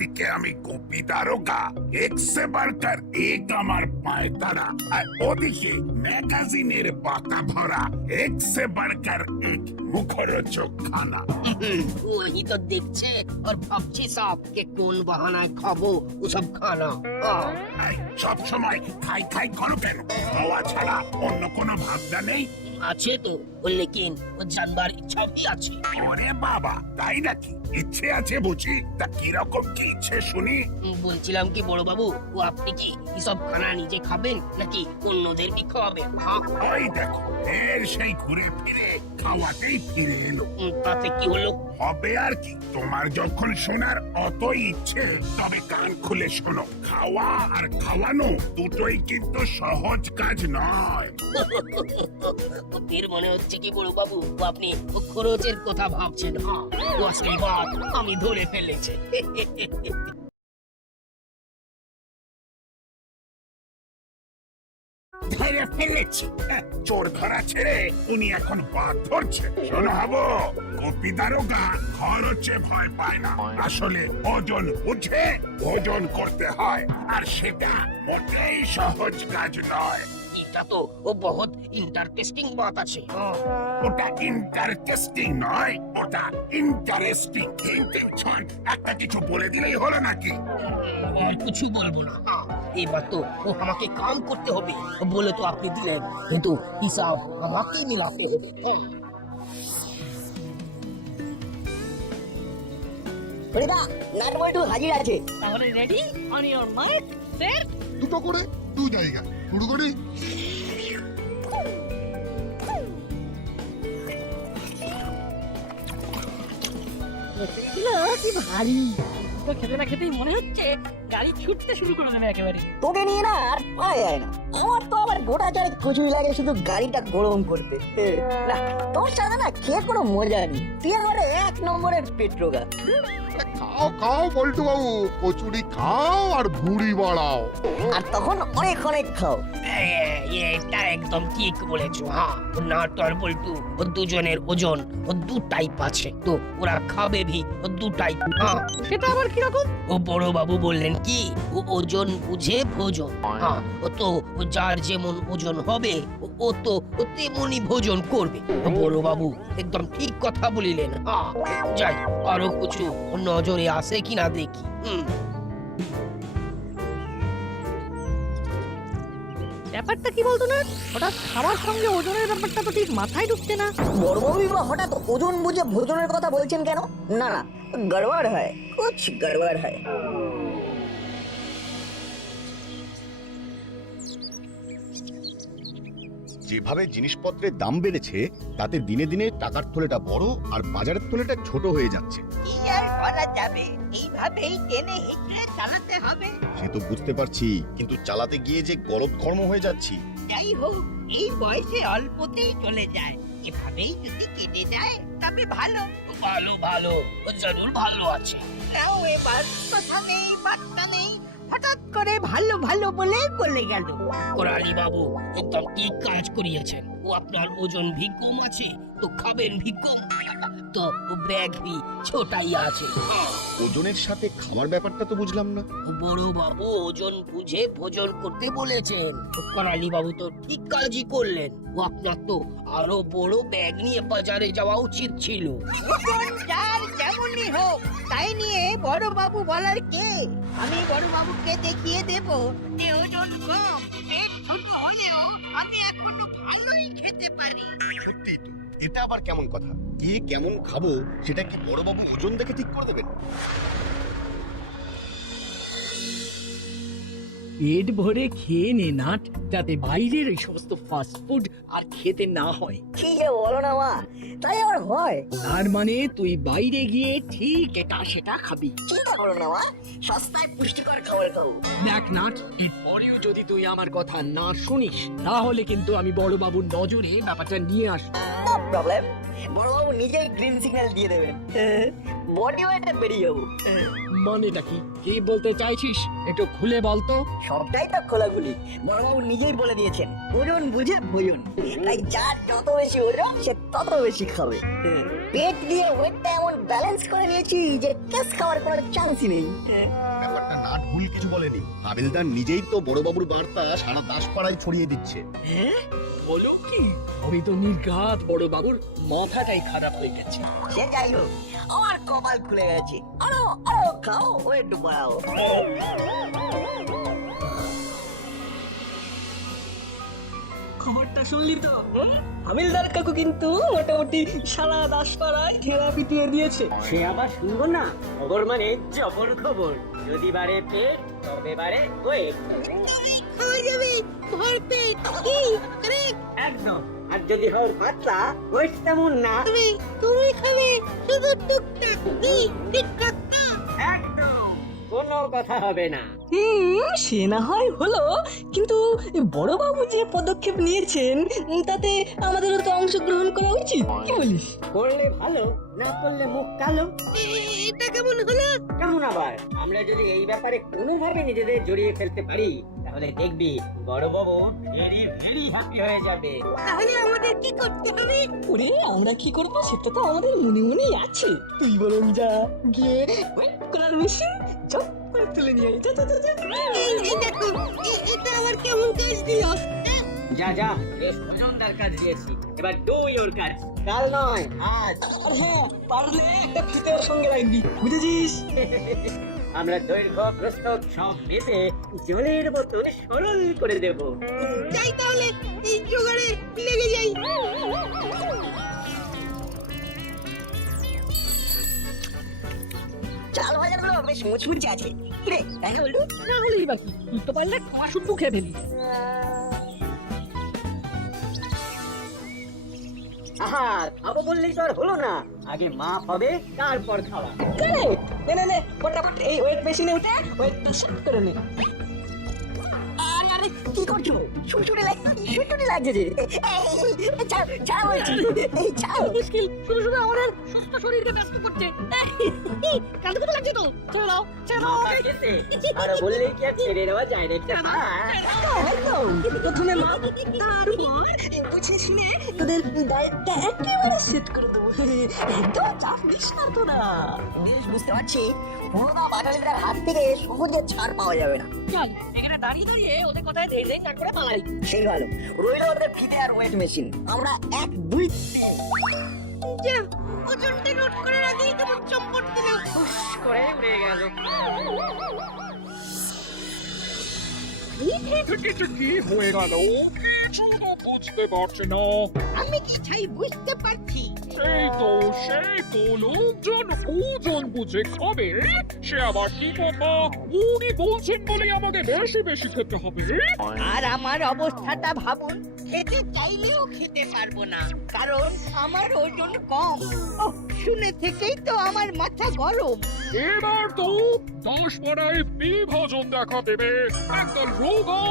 একদিকে আমি গোপী দারোগা, এক সে বাড়কার এক আমার পায়তারা, আর ওদিকে ম্যাগাজিনের পাতা ভরা এক সে বাড়কার এক মুখরোচক খানা। वही तो देखছে और ভাবছি সব কে কোন বাহানায় খাবো ওসব খানা। সব সময় খাই খাই করো কেন? খাওয়া ছাড়া অন্য কোনো ভাবনা নেই? আছে তো, লেকিন ও জানবার ইচ্ছা भी আছে। ওরে বাবা, তাই নাকি? ইচ্ছে আছে বুঝি? তা কিরকম কি ইচ্ছে শুনি? বলছিলাম কি বড় বাবু, ও আপনি কি এসব খানা নিজে খাবেন নাকি অন্যদের কি খাওয়াবেন? ওই দেখো, এর সেই ঘুরে ফিরে খাওয়াতেই ফিরে এলো। তাতে কি হলো? হবে আর কি, তোমার যখন শোনার অতই ইচ্ছে তবে কান খুলে শোনো। খাওয়া আর খাওয়ানো দুটোই কিন্তু সহজ কাজ নয়। ফির মনে হচ্ছে কি বড় বাবু, আপনি খরচের কথা ভাবছেন। ও আসলে বাপ আমি ধরে ফেলেছে। ধরে ফেলেছি? চোর ধরা ছেড়ে উনি এখন বাদ ধরছে। শোনো হবো, গোপী দারোগা খরচে ভয় পায় না, আসলে ওজন বুঝে ভোজন করতে হয়, আর সেটা মোটেই সহজ কাজ নয়। এটা তো ও বহুত ইন্টারেস্টিং বাত আছে। ওটা ইন্টারেস্টিং নয়, ওটা ইন্টারেস্টিং। একটা কিছু বলে দিলেই হলো নাকি? আর কিছু বলবো না। এবার তো ও আমাকে কাম করতে হবে বলে তো আপনি দিলেন, কিন্তু হিসাব আমাকেই মিলাতে হবে। ফরিদা, নাট বল্টু হাজির আছে। তাহলে ready on your mark set. দুটো করে দু জায়গা শুরু করি। কি ভারী, তো খেতে না খেতেই মনে হচ্ছে গাড়ি ছুটতে শুরু করে দেবে একেবারে। তোকে নিয়ে না আর পাওয়া যায় না। আমার তো আবার গোটা চারেক কচুরি লাগে শুধু গাড়িটা গরম করতে। না, তোর সাথে না খেয়ে কোনো মজা নেই। তুই আমার এক নম্বরের পেট্রোগা। খাও খাও বল্টু বাবু, কচুরি খাও আর ভুঁড়ি বাড়াও। আর তখন অনেক অনেক খাও। এটা একদম ঠিক বলেছো। হ্যাঁ, নাট আর বল্টু ও দুজনের ওজন ও দু টাইপ আছে, তো ওরা খাবে ভি ও দু টাইপ। হ্যাঁ, সেটা আবার কিরকম? ও বড় বাবু বললেন কি, ও ওজন বুঝে ভোজন। হ্যাঁ, ও তো ও যার যেমন ওজন হবে ও তো ও তেমনই ভোজন করবে। বড় বাবু একদম ঠিক কথা বলিলেন। হ্যাঁ, যাই আরো কিছু নজরে আসে কিনা দেখি। ব্যাপারটা কি বলতো না, হঠাৎ খাওয়ার সঙ্গে ওজনের ব্যাপারটা তো ঠিক মাথায় ঢুকছে না। বড়বাবুই বা হঠাৎ ওজন বুঝে ভোজনের কথা বলছেন কেন? না না, গড়বড় হয়, কুছ গড়বড় হয়। যেভাবে জিনিসপত্রের দাম বেড়েছে তাতে দিনে দিনে টাকার থলেটা বড় আর বাজারের থলেটা ছোট হয়ে যাচ্ছে। কি আর করা যাবে, এইভাবেই টেনে হিচড়ে চালাতে হবে। সে তো বুঝতে পারছি, কিন্তু চালাতে গিয়ে যে গলদঘর্ম হয়ে যাচ্ছি। যাই হোক, এই বয়সে অল্পতেই চলে যায়, এভাবেই যদি কেটে যায় তবে ভালো। ভালো ভালো, জরুর ভালো আছে। নাও এবার কথা নেই বার্তা নেই, হঠাৎ করে ভালো ভালো বলে বলে গেল। কোরালি বাবু একদম ঠিক কাজ করিয়েছেন। ও আপনার ওজন ভি কম আছে তো খাবেন ভি কম, তো ব্যাগ ভি ছোটাই আছে। ওজনের সাথে খাওয়ার ব্যাপারটা তো বুঝলাম না। বড় বাবু ওজন বুঝে ভোজন করতে বলেছেন। কোরালি বাবু তো ঠিক কাজই করলেন। ও আপনার তো আরো বড় ব্যাগ নিয়ে বাজারে যাওয়া উচিত ছিল। ওজন যার যেমনই হোক, তাই নিয়ে বড় বাবু বলার কে? আমি বড় বাবুকে দেখিয়ে দেব যে ওজন কম, পেট ছোট হলেও আমি এখনো ভালোই খেতে পারি। সত্যি তো, এটা আবার কেমন কথা? কে কেমন খাবো সেটা কি বড়বাবু ওজন দেখে ঠিক করে দেবেন? পেট ভরে খেয়ে নে নাট, যাতে বাইরের এই সমস্ত ফাস্ট ফুড আর খেতে না হয়। কি যে বলো না মা, তাই আমার হয়। তার মানে তুই বাইরে গিয়ে ঠিক এটা সেটা খাবি। চিন্তা করো না মা, সস্তায় পুষ্টিকর খাবার খাবো। দেখ নাট, এরপরেও যদি তুই আমার কথা না শুনিস তাহলে কিন্তু আমি বড়বাবুর নজরে ব্যাপারটা নিয়ে আসবো। নো প্রবলেম, বড়বাবু নিজেই গ্রিন সিগন্যাল দিয়ে দেবেন। বডি ওয়েটে বেরিয়ে যাবো। মানেটা কি, কি বলতে চাইছিস একটু খুলে বলতো। সবটাই তো খোলাখুলি, বড়বাবু নিজেই বলে দিয়েছেন ওজন বুঝে ভোজন। তাই যার যত বেশি ওজন সে তত বেশি খাবে। পেট দিয়ে ওয়েটটা এমন ব্যালেন্স করে নিয়েছি যে কেস খাওয়ার কোনো চান্সই নেই। ব্যাপারটা নাট ভুল কিছু বলেনি। হাবিলদার নিজেই তো বড়বাবুর বার্তা সারা দাসপাড়ায় ছড়িয়ে দিচ্ছে। হ্যাঁ বলো কি, আমি তো নির্ঘাত বড় বাবুর মাথাটাই খারাপ হয়ে গেছে। সে যাই হোক, আমার কপাল খুলে গেছে। আরো আরো খাও, ওয়েট বাড়াও। খবরটা শুনলি তো? হামিলদার কাকু কিন্তু মোটামুটি সারা দাসপাড়ায় ঘেরা পিটিয়ে দিয়েছে। সে আবার শুনবো না, খবর মানে জবর খবর। যদি বাড়ে পেট তবে বাড়ে ওয়েট। হয়ে যাবে ভরপেট কি কারেক্ট একদম। আর যদি হয় পাতলা, ওয়েট তেমন না। তুমি খাবে শুধু টুকটাক কি ঠিক কথা একদম কোনো কথা হবে না। সে না হয় হলো, কিন্তু বড়বাবু যে পদক্ষেপ নিয়েছেন তাতে আমাদেরও তো অংশগ্রহণ করা উচিত, কি বলিস? করলে ভালো, না করলে মুখ কালো। এটা কেমন হলো? কেমন আবার? আমরা যদি এই ব্যাপারে কোনোভাবে নিজেদের জড়িয়ে ফেলতে পারি, তাহলে দেখবি বড়বাবু ভেরি ভেরি হ্যাপি হয়ে যাবে। তাহলে আমাদের কি করতে হবে? ওরে আমরা কি করবো সেটা তো আমাদের মনে মনেই আছে। তুই বরং যা গিয়ে ওয়েট করার মেশিন চপ করে তুলে নিয়ে আয়। যা যা যা যা। এই দেখো, এটা আবার কেমন কাজ দিল? যা যা, বেশ মজাদার কাজ দিয়েছি। এবার ডু ইওর কাজ। কাল নয় আজ। আর হ্যাঁ, পারলে একটা ফিতের সঙ্গে রাখবি, বুঝেছিস? আমরা দৈর্ঘ্য প্রস্থ সব বেঁধে জলের বোতল সরল করে দেব। যাই তাহলে, এই জোগাড়ে লেগে যাই। চাল ভাজাগুলো বেশ মুচমুচে আছে। রে, তাই না বলটু? না হলেই বাকি, তুই তো পারলে খাওয়া শুদ্ধ খেয়ে ফেলি। আহা, খাবো বললেই তো আর হলো না। আগে মাপ হবে, তারপর খাওয়া। কারেক্ট। নে নে নে, ফটাফট এই ওয়েট মেশিনে উঠে ওয়েটটা সেট করে নে। আরে কি করছো? শুটুনি লাগছে যে। ছাড় ছাড় বলছি, এই ছাড়। মুশকিল শুধু শুধু আমাদের সুস্থ শরীরকে ব্যস্ত করছে। কাঁদতে তো লাগছে তো, ছেড়ে দাও ছেড়ে দাও। মাথা খেতে। আর বললেই কি আর ছেড়ে দেওয়া যায় না? একদম। প্রথমে মা, তারপর বুঝে শুনে তোদের ডায়েটটা একেবারে সেট করে দেবো। একদম চাপ নিস না তোরা। বেশ বুঝতে পারছি, পুরোনো বাটালিদের হাত থেকে সহজে ছাড় পাওয়া যাবে না। চল এখানে দাঁড়িয়ে দাঁড়িয়ে ওদের কথায় ধেই ধেই না করে পালাই। সেই ভালো, রইল ওদের ফিতে আর ওয়েট মেশিন। আমরা 1 2 যা, ওজনটা নোট করে রাখলেই কেমন চম্পট দিল। করে উড়ে গেল। কিছু কি হয়ে গেল? কিছু তো বুঝতে পারছি না। আমি কি ছাই বুঝতে পারছি। সেই তো লোকজন ওজন বুঝে খাবে, সে আবার কি কথা? উনি বলছেন বলে আমাকে বেশি বেশি খেতে হবে। আর আমার অবস্থাটা ভাবুন, খেতে চাইলেও খেতে পারবো না, কারণ আমার ওজন কম। ওহ, শুনে থেকেই তো আমার মাথা গরম। এবার তো 10 পাড়ায় বিভাজন দেখা দেবে। একদল রোগা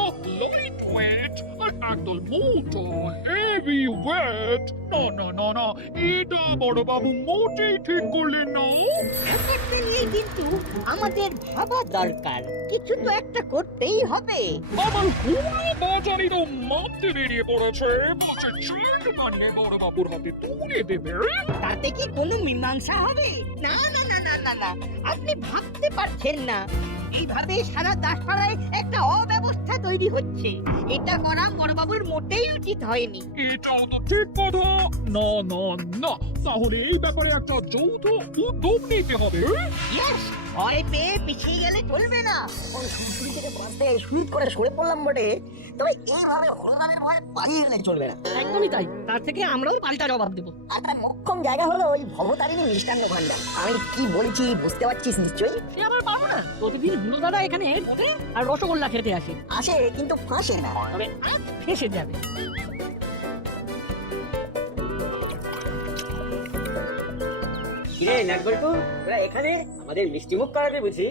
লাইট ওয়েট আর একদল মোটা হেভি ওয়েট। না না না না, এটা বড়বাবু মোটেই ঠিক করলেন না। ব্যাপারটা নিয়ে কিন্তু আমাদের ভাবা দরকার। কিছু তো একটা করতেই হবে। আমার হুড়ো বাজারি তো মাপতে বেরিয়ে পড়েছে, বলছে চেঞ্জ মানলে বড়বাবুর হাতে তুলে দেবে। তাতে কি কোনো মীমাংসা হবে? না না না না না না, আপনি ভাবতে পারছেন না। এইভাবে সারা দাসপাড়ায় একটা অব্যবস্থা তৈরি হচ্ছে। এটা করা বড়বাবুর মোটেই উচিত হয়নি। এটাও তো ঠিক কথা। না না না, তাহলে এই ব্যাপারে একটা যৌথ উদ্যোগ নিতে হবে। ইয়েস, ভয় পেয়ে পিছিয়ে গেলে চলবে না। ওই শুটুনি থেকে বাঁচতে সুইট করে সরে পড়লাম বটে, তবে এইভাবে হলদানের ভয় পালিয়ে গেলে চলবে না। একদমই তাই, তার থেকে আমরাও পাল্টা জবাব দেবো। আর তার মক্ষম জায়গা হলো ওই ভবতারিণী মিষ্টান্ন ভান্ডার। আমি কি বলেছি বুঝতে পারছিস নিশ্চয়ই? সে আবার পারবো না। প্রতিদিন হুলো দাদা এখানে বোটে আর রসগোল্লা খেতে আসে, আসে কিন্তু ফাঁসে না। তবে আজ ফেসে যাবে। কিরে নাটবল্টু, তোরা এখানে আমাদের মিষ্টি মুখ করাবে বুঝি?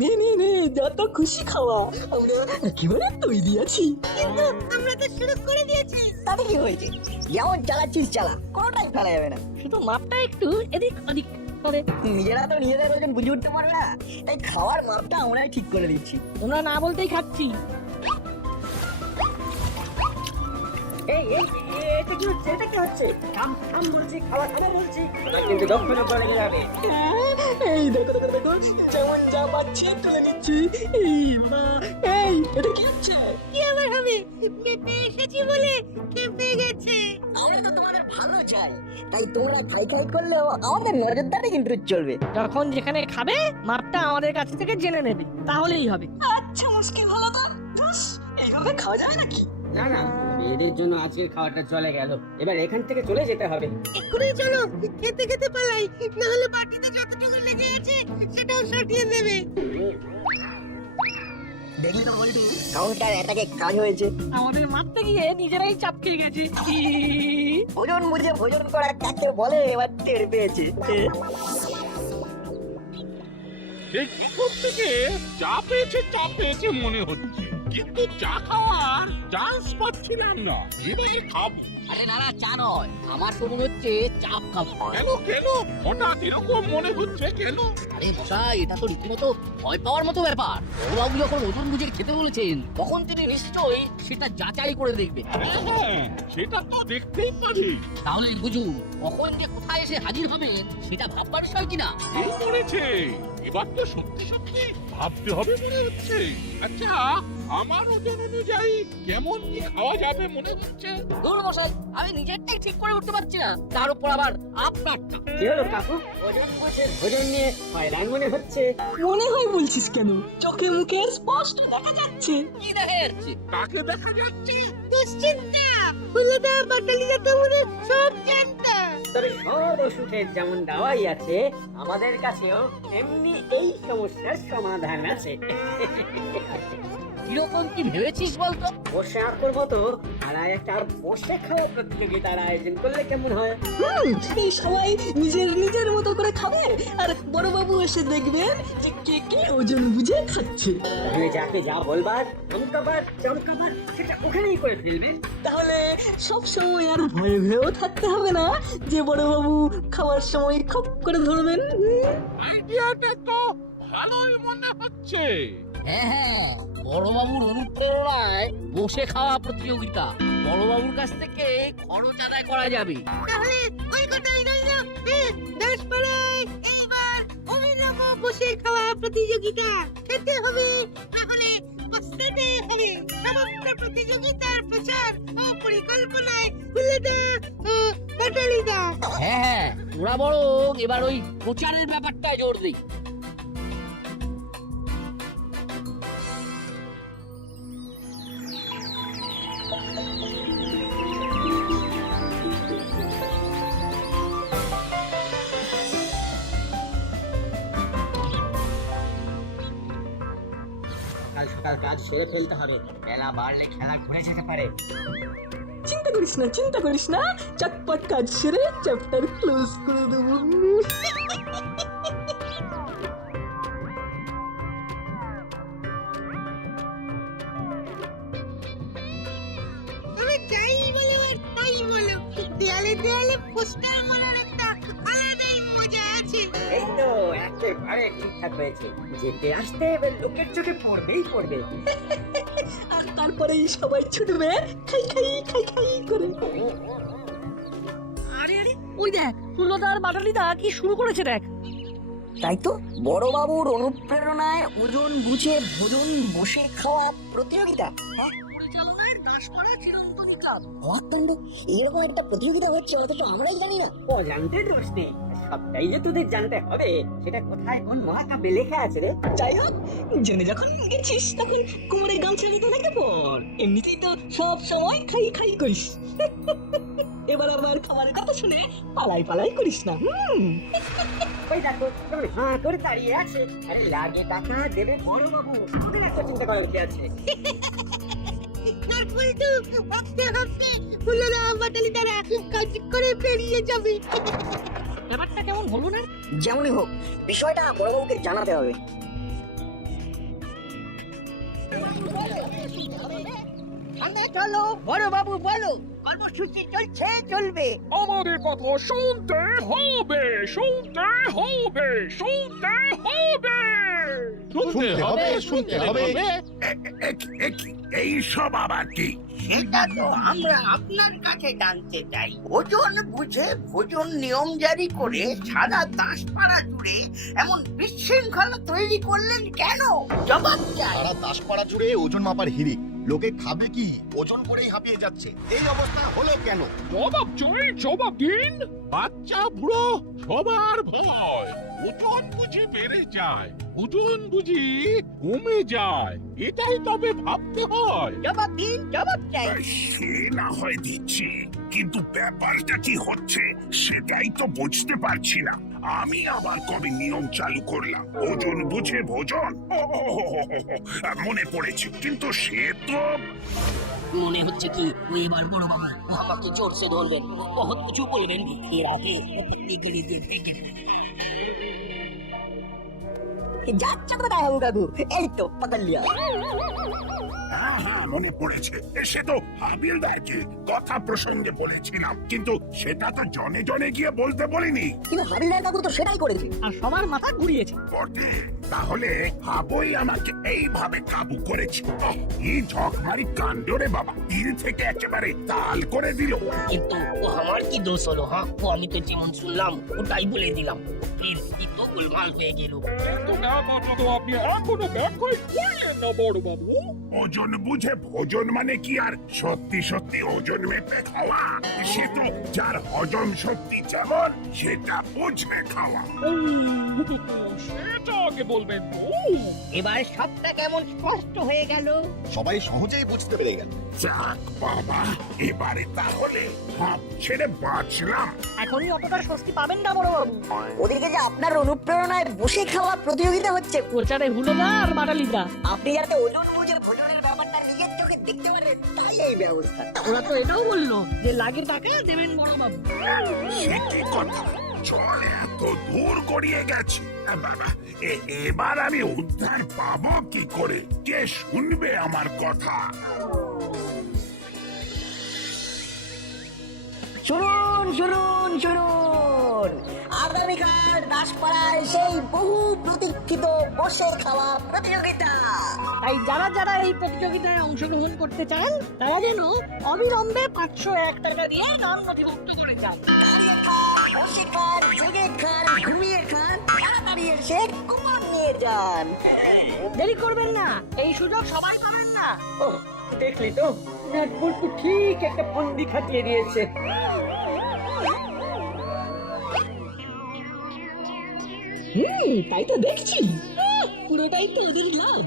নে নে নে, যত খুশি খাওয়া, আমরা একেবারে তৈরি আছি। কিন্তু আমরা তো শুরু করে দিয়েছি। তাতে কি হয়েছে? যেমন চালাচ্ছিস চালা, কোনোটাই ফেলা যাবে না। শুধু মাপটা একটু এদিক ওদিক তবে নিজেরা তো নিজেদের ওজন বুঝে উঠতে পারবে না, তাই খাওয়ার মাপটা আমরাই ঠিক করে দিচ্ছি। তোমরা না বলতেই খাচ্ছি। এই এই এটা কি হচ্ছে? এটা কি হচ্ছে? থাম থাম বলছি, খাওয়া খাবে বলছি, কিন্তু দক্ষিণে পড়ে যাবে। এই দেখো দেখো দেখো, যেমন যা পাচ্ছি তুলে নিচ্ছি। এই মা, এই এটা কি হচ্ছে? কি আবার হবে? পেঁপে এসেছি বলে খেপে গেছে। আমরা তো তোমাদের ভালো চাই, তাই তোমরা খাই খাই করলেও আমাদের নজরদারি কিন্তু চলবে। যখন যেখানে খাবে মাপটা আমাদের কাছ থেকে জেনে নেবে, তাহলেই হবে। আচ্ছা মুশকিল হলো তো। ধুস, এইভাবে খাওয়া যায় নাকি? না না, এদের জন্য আজকের খাওয়াটা চলে গেল, এবার এখান থেকে চলে যেতে হবে। এক্ষুনি চলো, খেতে খেতে পালাই, নাহলে বাটিতে যতটুকু লেগে আছে সেটাও সরিয়ে দেবে। দেখলি তো বলটি, কাউন্টার অ্যাটাকে কাজ হয়েছে। আমাদের মাপতে গিয়ে নিজেরাই চাপ খেয়ে গেছি। ভোজন বুঝে ভোজন করা কাকে বলে এবার টের পেয়েছে। ঠিক প্রথম থেকে চা পেয়েছে মনে হচ্ছে, কিন্তু চা খাওয়ার চান্স পাচ্ছিলাম না। এবার খাবো। আরে না না, চা নয়, আমার তো মনে হচ্ছে চাপ খাবো। কেন হঠাৎ এরকম মনে হচ্ছে কেন? আরে মশাই, এটা তো রীতিমতো ভয় পাওয়ার মতো ব্যাপার। বড়বাবু যখন ওজন বুঝে খেতে বলেছেন, তখন তিনি নিশ্চয়ই সেটা যাচাই করে দেখবে। হ্যাঁ, সেটা তো দেখতেই পারি। তাহলে বুঝুন, কখন যে কোথায় এসে হাজির হবেন সেটা ভাববার বিষয় কিনা। এই করেছে, এবার তো সত্যি সত্যি ভাবতে হবে মনে হচ্ছে। আচ্ছা, আমার ওজন অনুযায়ী কেমন কি খাওয়া যাবে মনে হচ্ছে? দূর মশাই, আমি নিজেরটাই ঠিক করে উঠতে পারছি না, তার উপর আবার আপনারটা। কি হলো কাকু? ওজন বসে ভোজন নিয়ে হয়রান মনে হচ্ছে। মনে হয় বলছিস কেন? চোখে মুখে স্পষ্ট দেখা যাচ্ছে। কি দেখা যাচ্ছে? কাকে দেখা যাচ্ছে? দুশ্চিন্তা, ফুলদা, বাটালিদা তো মনে সব জানতা। তবে সব ওষুধের যেমন দাওয়াই আছে, আমাদের কাছেও এমনি এই সমস্যার সমাধান আছে। কিরকম কি ভেবেছিস বলতো? বসে আর করবো তো, আর একটা বসে খাওয়া প্রতিযোগিতার আয়োজন করলে কেমন হয়? এই সবাই নিজের নিজের মতো করে খাবে, আর বড়বাবু এসে দেখবেন যে কে কে ওজন বুঝে খাচ্ছে। তাহলে যাকে যা বলবার, চমকাবার সেটা ওখানেই করে ফেলবে। তাহলে সব সময় আর ভয়ে ভয়েও থাকতে হবে না যে বড়বাবু খাওয়ার সময় খপ করে ধরবেন। আইডিয়াটা তো ভালোই মনে হচ্ছে। হ্যাঁ, বড়বাবুর অনুপ্রেরণায় বসে খাওয়া প্রতিযোগিতা। বড়বাবুর কাছ থেকে খরচ আদায় করা যাবে। তাহলে ওই কথাই রইল, দাসপাড়ায় এইবার অভিনব বসে খাওয়া প্রতিযোগিতা। খেতে হবে, তাহলে বসতে হবে। সমগ্র প্রতিযোগিতার প্রচার ও পরিকল্পনায় ফুলদা ও বাটালিদা। হ্যাঁ, তোরা বরং এবার ওই প্রচারের ব্যাপারটায় জোর দিই। সকাল সকাল কাজ সেরে ফেলতে হবে, বেলা বাড়লে খেলা ঘুরে যেতে পারে। চিন্তা করিস না, চটপট কাজ সেরে চ্যাপ্টার ক্লোজ করে দেবো। তুমি যাই বলো আর তাই বলো, দেয়ালে দেয়ালে পোস্টার মারার একটা আলাদাই মজা আছে। এই তো একেবারে ঠিকঠাক হয়েছে, যেতে আসতে এবার লোকের চোখে পড়বে। আর তারপরে সবাই ছুটবে খাই খাই খাই খাই করে। আরে আরে, ওই দেখ, ফুলদা আর বাটালিদা কি শুরু করেছে দেখ। তাই তো, বড়বাবুর অনুপ্রেরণায় ওজন বুঝে ভোজন বসে খাওয়া প্রতিযোগিতা। পরিচালনায় দাসপাড়া চিরন্তনী ক্লাব। অত্যন্ত এরকম একটা প্রতিযোগিতা হচ্ছে, অথচ আমরাই জানি না। অজান্তে দোষ নেই, সবটাই যে তোদের জানতে হবে সেটা কোথায় কোন মহাকাব্যে লেখা আছে রে। যাই হোক, জেনে যখন গেছিস তখন কোমরে গামছা বেঁধে রেখে পর। এমনিতেই তো সব সময় খাই খাই করিস। এবার আবার খাবারের কথা শুনে পালাই করিস না। ওই দেখো কেমন হাঁ করে দাঁড়িয়ে আছে। আরে লাগে টাকা দেবে বড় বাবু, ওদের একটা চিন্তা করার কি আছে? তারপরে তো ভাবতে ভাবতে ফুলদা, বাটালিদারা কাজ করে বেরিয়ে যাবে। ব্যাপারটা কেমন হলো না? যেমনই হোক, বিষয়টা বড়বাবুকে জানাতে হবে। চলো, বড় বাবু বলো, কর্মসূচি চলছে, চলবে। আমাদের কথা শুনতে হবে, শুনতে হবে, শুনতে হবে। শুনতে হবে, শুনতে হবে। এই সব আবার কি? সেটা তো আমরা আপনার কাছে জানতে চাই। ওজন বুঝে ভোজন নিয়ম জারি করে সারা দাসপাড়া জুড়ে এমন বিশৃঙ্খলা তৈরি করলেন কেন? জবাব চাই। সারা দাসপাড়া জুড়ে ওজন মাপার হিড়িক, লোকে খাবে কি ওজন করেই হাঁপিয়ে যাচ্ছে, এই অবস্থা হলো কেন? জবাব চাই, জবাব দিন। বাচ্চা বুড়ো সবার ভয়, ওজন বুঝি বেড়ে যায়, ওজন বুঝি কমে যায়, এটাই তবে ভাবতে হয়। জবাব দিন, জবাব চাই। সে না হয় দিচ্ছি, কিন্তু ব্যাপারটা কি হচ্ছে সেটাই তো বুঝতে পারছি না। আমি আবার কবে নিয়ম চালু করলাম ওজন বুঝে ভোজন? মনে পড়েছে, কিন্তু সে তো মনে হচ্ছে কি ওই এবার বড় বাবু আমাকে জোরসে ধরবেন, বহুত কিছু বলবেন। এর আগে টিকিড়ি দিয়ে টিকিড়ি যাচ্ছে কোথায় বাবু কাকু? এই তো পাকড় লিয়া। হ্যাঁ, মনে পড়েছে। সে তো হাবিলদারকে কথা প্রসঙ্গে বলেছিলাম, কিন্তু সেটা তো জনে জনে গিয়ে বলতে বলিনি। কিন্তু হাবিলদার কাকু তো সেটাই করেছে। আর সবার মাথা ঘুরিয়েছে। বটে, তাহলে হাবই আমাকে এইভাবে কাবু করেছে। এই ঝকমারি কাণ্ড রে বাবা, তীর থেকে একেবারে তাল করে দিল। কিন্তু ও আমার কি দোষ হলো? হ্যাঁ, ও আমি তো যেমন শুনলাম ওটাই বলে দিলাম, ফির কি তো গোলমাল হয়ে গেল। কিন্তু ব্যাপারটা তো আপনি এখনো ব্যাখ্যাই করলেন না বড় বাবু। ওজন বুঝে ভোজন মানে কি আর সত্যি সত্যি ওজন মেপে খাওয়া? সে তো যার হজম শক্তি যেমন সেটা বুঝে খাওয়া। সেটা আগে বলবেন তো। এবার সবটা কেমন স্পষ্ট হয়ে গেল। সবাই সহজেই বুঝতে পেরে গেল। যাক বাবা, এবারে তাহলে হাঁপ ছেড়ে বাঁচলাম। এখনই অতটা স্বস্তি পাবেন না বড় বাবু। ওদিকে যে আপনার অনুপ্রেরণায় বসে খাওয়া প্রতিযোগিতা হচ্ছে, প্রচারে হুলোদা আর বাটালিদা। আপনি যাতে ওজন বুঝে ভোজনের ব্যাপারটা নিজের চোখে দেখতে পারেন, তাই এই ব্যবস্থা। ওরা তো এটাও বললো যে লাগের টাকা দেবেন বড় বাবু। সে কি কথা, চল এত দূর গড়িয়ে গেছে। বাবা, এবার আমি উদ্ধার পাবো কি করে? কে শুনবে আমার কথা? শুনুন শুনুন শুনুন, আগামীকাল দাসপাড়ায় সেই বহু প্রতীক্ষিত বসে খাওয়া প্রতিযোগিতা। তাই যারা যারা এই প্রতিযোগিতায় অংশগ্রহণ করতে চান তারা যেন অবিলম্বে 501 টাকা দিয়ে নাম নথিভুক্ত করে যান। দাঁড়িয়ে খান, বসে খান, জেগে খান, ঘুমিয়ে খান, তাড়াতাড়ি এসে কুপন নিয়ে যান। দেরি করবেন না, এই সুযোগ সবাই পাবেন না। দেখলি তো, নাটবল্টু ঠিক একটা ফন্দি খাটিয়ে দিয়েছে। তাই তো দেখছি, পুরোটাই তো ওদের লাভ।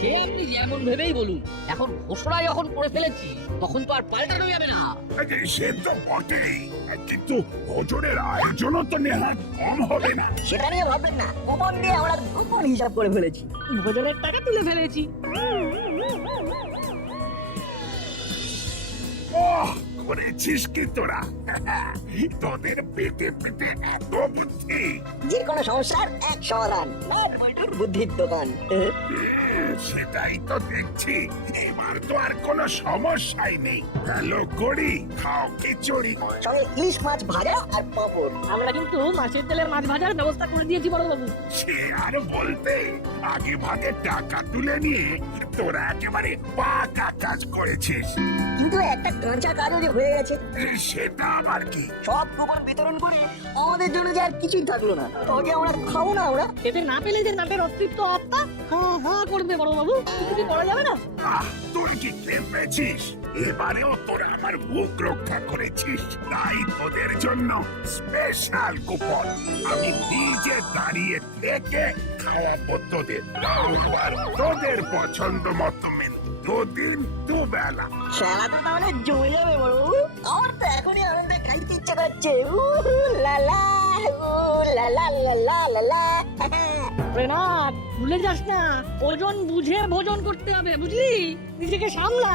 সে আপনি যেমন ভেবেই বলুন, এখন ঘোষণা যখন করে ফেলেছি তখন তো আর পাল্টানো যাবে না। সে তো বটেই, কিন্তু ওজনের আয়োজনও তো নেহাত কম হবে না। সেটা নিয়ে ভাববেন না, কুপন দিয়ে আমরা কুপন হিসাব করে ফেলেছি। ভোজনের টাকা তুলে ফেলেছি। করেছিস কি তোরা? তোদের পেটে পেটে এত বুদ্ধি। যে কোনো সমস্যার এক সমাধান, নাটবল্টুর বুদ্ধির দোকান। সেটাই তো দেখছি, এবার তো আর কোনো সমস্যাই নেই। ভালো করি খাও খিচুড়ি। সঙ্গে ইলিশ মাছ ভাজা আর পাঁপড়। আমরা কিন্তু মাছের তেলের মাছ ভাজার ব্যবস্থা করে দিয়েছি বড় বাবু। সে আর বলতে, আগে ভাগে টাকা তুলে নিয়ে তোরা একেবারে পাকা কাজ করেছিস। কিন্তু একটা কাঁচা কাজও যে হয়ে গেছে। সেটা আবার কি? সব কুপন বিতরণ করে আমাদের জন্য যে আর কিছুই থাকলো না। তবে আমরা খাবো না আমরা। এতে না পেলে যে নাটের অতৃপ্ত আত্মা হা করবে বড় বাবু, কিছু কি করা যাবে না? তুই কি পেয়েছিস? এবারেও তোরা আমার মুখ রক্ষা করেছিস, তাই তোদের জন্য স্পেশাল কুপন। আমি নিজে দাঁড়িয়ে থেকে খাওয়াবো তোদের। আর তোদের পছন্দ মতো মেনু, দুদিন দুবেলা। খেলা তো তাহলে জমে যাবে বড় বাবু। আমার তো এখনই আনন্দে খাইতে ইচ্ছা করছে। লালা লালা লালা লালা। রেনাট, ভুলে যাস না, ওজন বুঝে ভোজন করতে হবে, বুঝলি? নিজেকে সামলা।